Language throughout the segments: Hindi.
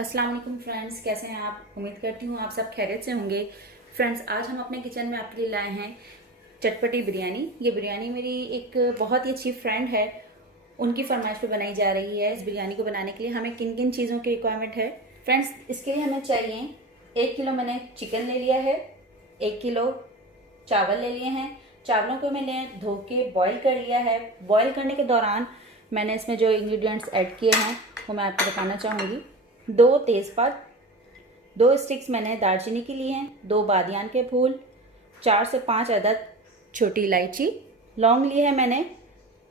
अस्सलाम वालेकुम फ्रेंड्स, कैसे हैं आप। उम्मीद करती हूँ आप सब खैरियत से होंगे। फ्रेंड्स, आज हम अपने किचन में आपके लिए लाए हैं चटपटी बिरयानी। ये बिरयानी मेरी एक बहुत ही अच्छी फ्रेंड है, उनकी फरमाइश पे बनाई जा रही है। इस बिरयानी को बनाने के लिए हमें किन किन चीज़ों की रिक्वायरमेंट है फ्रेंड्स, इसके लिए हमें चाहिए 1 किलो मैंने चिकन ले लिया है, 1 किलो चावल ले लिए हैं। चावलों को मैंने धो के बॉईल कर लिया है। बॉईल करने के दौरान मैंने इसमें जो इंग्रेडिएंट्स ऐड किए हैं वो मैं आपको बताना चाहूँगी। 2 तेज़पात, 2 स्टिक्स मैंने दालचीनी की ली हैं, 2 बादियान के फूल, 4 से 5 अदद छोटी इलायची, लौंग ली है मैंने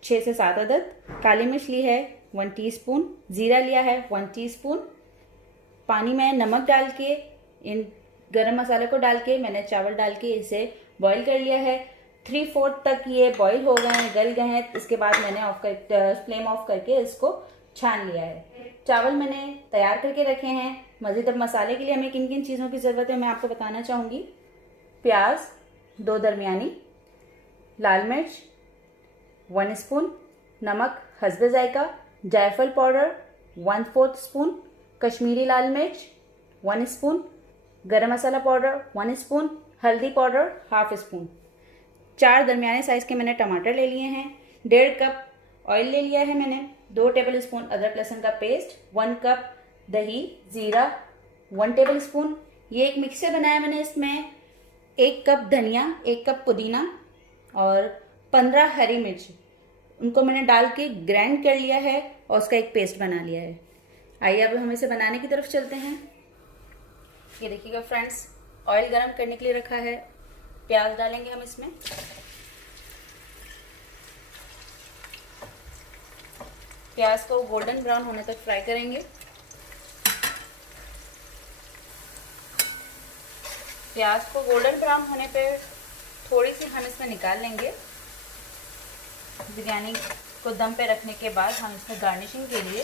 6 से 7 अदद, काली मिर्च ली है 1 टीस्पून, ज़ीरा लिया है 1 टीस्पून। पानी में नमक डाल के, इन गरम मसाले को डाल के मैंने चावल डाल के इसे बॉईल कर लिया है। 3/4 तक ये बॉईल हो गए हैं, गल गए हैं। इसके बाद मैंने फ्लेम ऑफ करके इसको छान लिया है। चावल मैंने तैयार करके रखे हैं। मज़ीद अब मसाले के लिए हमें किन किन चीज़ों की ज़रूरत है मैं आपको बताना चाहूँगी। प्याज 2 दरमियानी, लाल मिर्च 1 स्पून, नमक हस्बे जायका, जायफल पाउडर 1/4 स्पून, कश्मीरी लाल मिर्च 1 स्पून, गरम मसाला पाउडर 1 स्पून, हल्दी पाउडर 1/2 स्पून। 4 दरमियाने साइज़ के मैंने टमाटर ले लिए हैं। 1.5 कप ऑयल ले लिया है मैंने। 2 टेबल स्पून अदरक लहसुन का पेस्ट, 1 कप दही, ज़ीरा 1 टेबल स्पून। ये एक मिक्सचर बनाया मैंने। इसमें 1 कप धनिया, 1 कप पुदीना और 15 हरी मिर्च, उनको मैंने डाल के ग्राइंड कर लिया है और उसका एक पेस्ट बना लिया है। आइए अब हम इसे बनाने की तरफ चलते हैं। ये देखिएगा फ्रेंड्स, ऑयल गरम करने के लिए रखा है। प्याज डालेंगे हम इसमें। प्याज को गोल्डन ब्राउन होने तक फ्राई करेंगे। प्याज को गोल्डन ब्राउन होने पे थोड़ी सी हम इसमें निकाल लेंगे। बिरयानी को दम पे रखने के बाद हम इसमें गार्निशिंग के लिए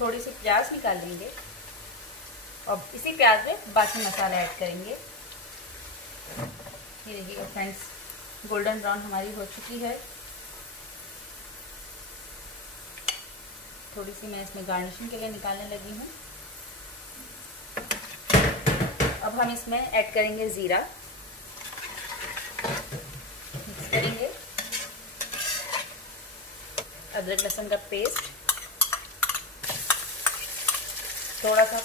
थोड़ी सी प्याज निकाल लेंगे और इसी प्याज में बाकी मसाला ऐड करेंगे। ये देखिए फ्रेंड्स, गोल्डन ब्राउन हमारी हो चुकी है। थोड़ी सी मैं इसमें गार्निशिंग के लिए निकालने लगी हूँ। अब हम इसमें ऐड करेंगे ज़ीरा, मिक्स करेंगे। अदरक लहसुन का पेस्ट, थोड़ा सा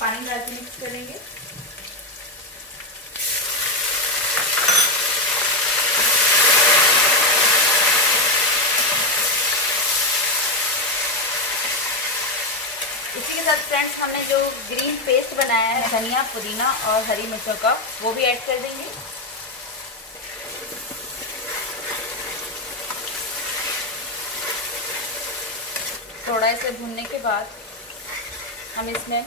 पानी डाल के मिक्स करेंगे। इसी के साथ फ्रेंड्स हमने जो ग्रीन पेस्ट बनाया है धनिया, पुदीना और हरी मिर्चों का, वो भी ऐड कर देंगे। थोड़ा इसे भूनने के बाद हम इसमें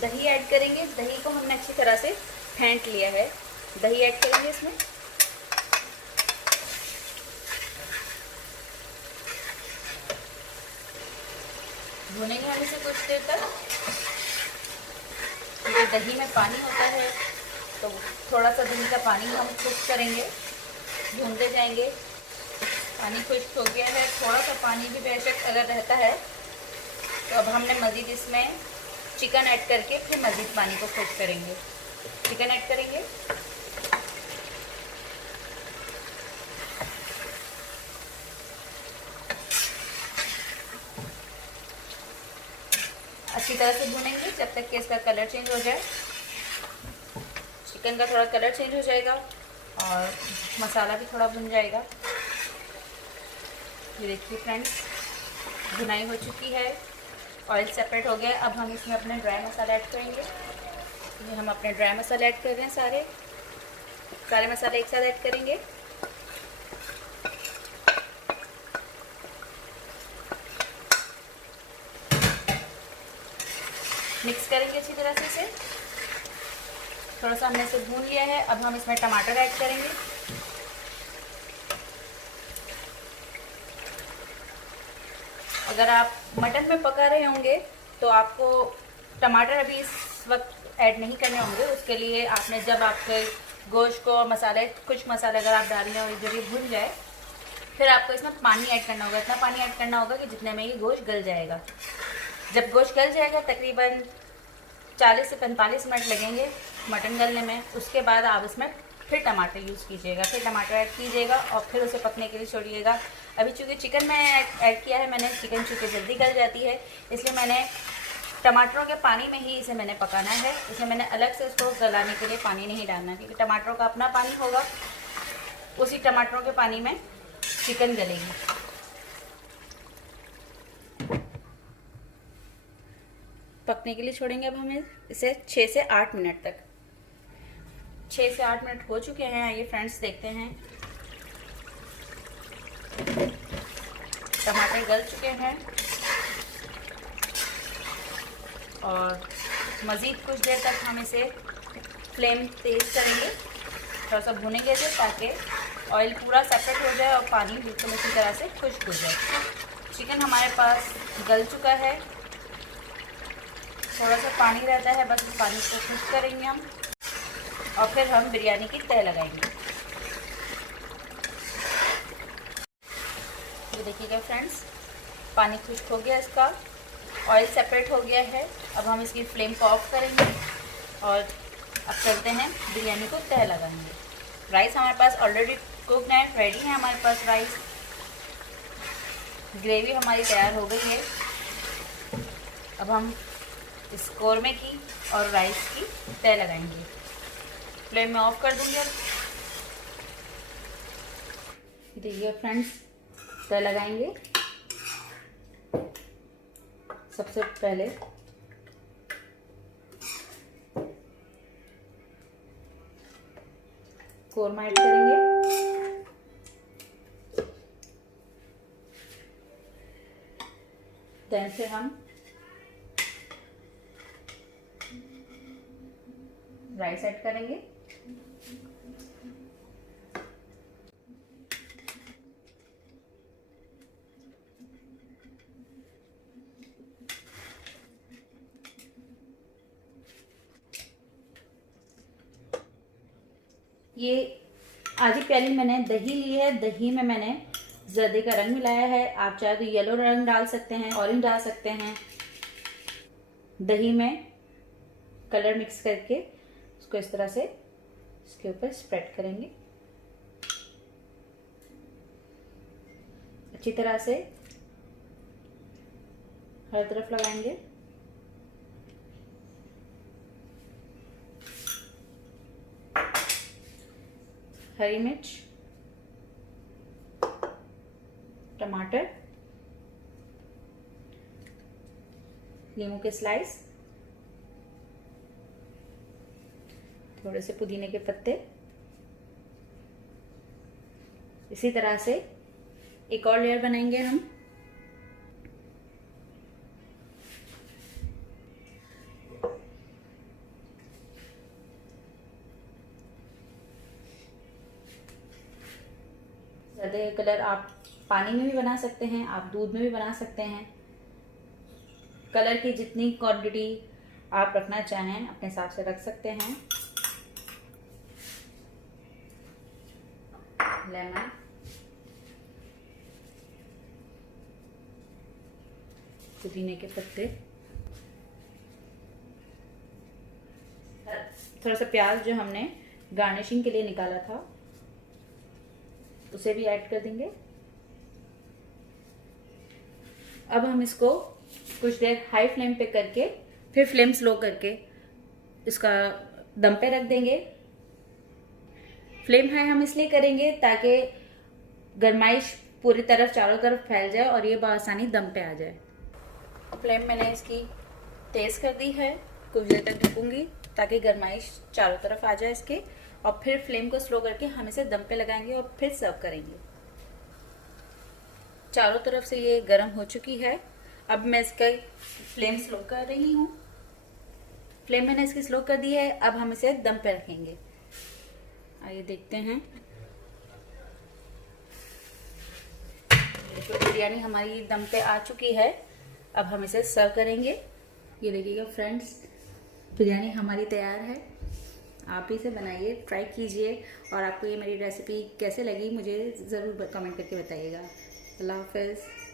दही ऐड करेंगे। दही को हमने अच्छी तरह से फेंट लिया है। दही ऐड करेंगे इसमें। भूनेंगे हम इसे कुछ देर तक। क्योंकि दही में पानी होता है तो थोड़ा सा दही का पानी हम खुश्क करेंगे, भूनते जाएंगे। पानी खुश्क हो गया है। थोड़ा सा पानी भी बेशक अगर रहता है तो अब हमने मज़ीद इसमें चिकन ऐड करके फिर मज़ीद पानी को खुश्क करेंगे। चिकन ऐड करेंगे। अच्छी तरह से भूनेंगे जब तक कि इसका कलर चेंज हो जाए। चिकन का थोड़ा कलर चेंज हो जाएगा और मसाला भी थोड़ा भुन जाएगा। ये देखिए फ्रेंड्स, भुनाई हो चुकी है, ऑयल सेपरेट हो गया। अब हम इसमें अपने ड्राई मसाला ऐड करेंगे। ये हम अपने ड्राई मसाले ऐड कर रहे हैं। सारे मसाले एक साथ ऐड करेंगे। मिक्स करेंगे अच्छी तरह से इसे। थोड़ा सा हमने इसे भून लिया है। अब हम इसमें टमाटर ऐड करेंगे। अगर आप मटन में पका रहे होंगे तो आपको टमाटर अभी इस वक्त ऐड नहीं करने होंगे। उसके लिए आपने जब आपके गोश्त को मसाले, कुछ मसाले अगर आप डाल लें और जब ये भुन जाए फिर आपको इसमें पानी ऐड करना होगा। इतना पानी ऐड करना होगा कि जितने में ये गोश्त गल जाएगा। जब गोश्त गल जाएगा तकरीबन 40 से 45 मिनट लगेंगे मटन गलने में। उसके बाद आप इसमें फिर टमाटर यूज़ कीजिएगा, फिर टमाटर ऐड कीजिएगा और फिर उसे पकने के लिए छोड़िएगा। अभी चूँकि चिकन में ऐड किया है मैंने, चिकन चूँकि जल्दी गल जाती है, इसलिए मैंने टमाटरों के पानी में ही इसे मैंने पकाना है। इसमें मैंने अलग से इसको गलाने के लिए पानी नहीं डालना, क्योंकि टमाटरों का अपना पानी होगा, उसी टमाटरों के पानी में चिकन गलेगी। पकने के लिए छोड़ेंगे अब हमें इसे 6 से 8 मिनट तक। 6 से 8 मिनट हो चुके हैं। आइए फ्रेंड्स देखते हैं, टमाटर गल चुके हैं और मज़ीद कुछ देर तक हम इसे फ्लेम तेज़ करेंगे, थोड़ा सा भूनेंगे इसे, ताकि ऑयल पूरा सेपरेट हो जाए और पानी बिल्कुल इसी तरह से खुश्क हो जाए। चिकन हमारे पास गल चुका है, थोड़ा सा पानी रहता है, बस इस पानी को खुश्क करेंगे हम और फिर हम बिरयानी की तह लगाएंगे। ये देखिएगा फ्रेंड्स, पानी खुश्क हो गया, इसका ऑयल सेपरेट हो गया है। अब हम इसकी फ्लेम को ऑफ करेंगे और अब चलते हैं बिरयानी को तह लगाएंगे। राइस हमारे पास ऑलरेडी कुक है, रेडी है हमारे पास राइस। ग्रेवी हमारी तैयार हो गई है। अब हम इस कोरमे की और राइस की तह लगाएंगे। फ्लेम में ऑफ कर दूंगी। देखिए फ्रेंड्स, तह लगाएंगे। सबसे पहले कोरमा ऐड करेंगे, देन से हम राइस ऐड करेंगे। ये आधी प्याली मैंने दही ली है, दही में मैंने जर्दे का रंग मिलाया है। आप चाहे तो येलो रंग डाल सकते हैं, ऑरेंज डाल सकते हैं। दही में कलर मिक्स करके उसको इस तरह से इसके ऊपर स्प्रेड करेंगे, अच्छी तरह से हर तरफ लगाएंगे। हरी मिर्च, टमाटर, नींबू के स्लाइस, थोड़े से पुदीने के पत्ते। इसी तरह से एक और लेयर बनाएंगे हम। ज़्यादा कलर आप पानी में भी बना सकते हैं, आप दूध में भी बना सकते हैं। कलर की जितनी क्वांटिटी आप रखना चाहें अपने हिसाब से रख सकते हैं। लेमन, पुदीने के पत्ते, थोड़ा सा प्याज जो हमने गार्निशिंग के लिए निकाला था उसे भी ऐड कर देंगे। अब हम इसको कुछ देर हाई फ्लेम पे करके फिर फ्लेम स्लो करके इसका दम पे रख देंगे। फ्लेम हाई हम इसलिए करेंगे ताकि गर्माइश पूरी तरफ चारों तरफ फैल जाए और ये बआसानी दम पे आ जाए। फ्लेम मैंने इसकी तेज़ कर दी है, कुछ देर तक ढकूंगी ताकि गर्माइश चारों तरफ आ जाए इसके, और फिर फ्लेम को स्लो करके हम इसे दम पे लगाएंगे और फिर सर्व करेंगे। चारों तरफ से ये गर्म हो चुकी है। अब मैं इसका फ्लेम स्लो कर रही हूँ। फ्लेम मैंने इसकी स्लो कर दी है। अब हम इसे दम पे रखेंगे। आइए देखते हैं। तो बिरयानी हमारी दम पे आ चुकी है। अब हम इसे सर्व करेंगे। ये देखिएगा फ्रेंड्स, बिरयानी हमारी तैयार है। आप भी इसे बनाइए, ट्राई कीजिए, और आपको ये मेरी रेसिपी कैसे लगी मुझे ज़रूर कमेंट करके बताइएगा। अल्लाह हाफ़िज़।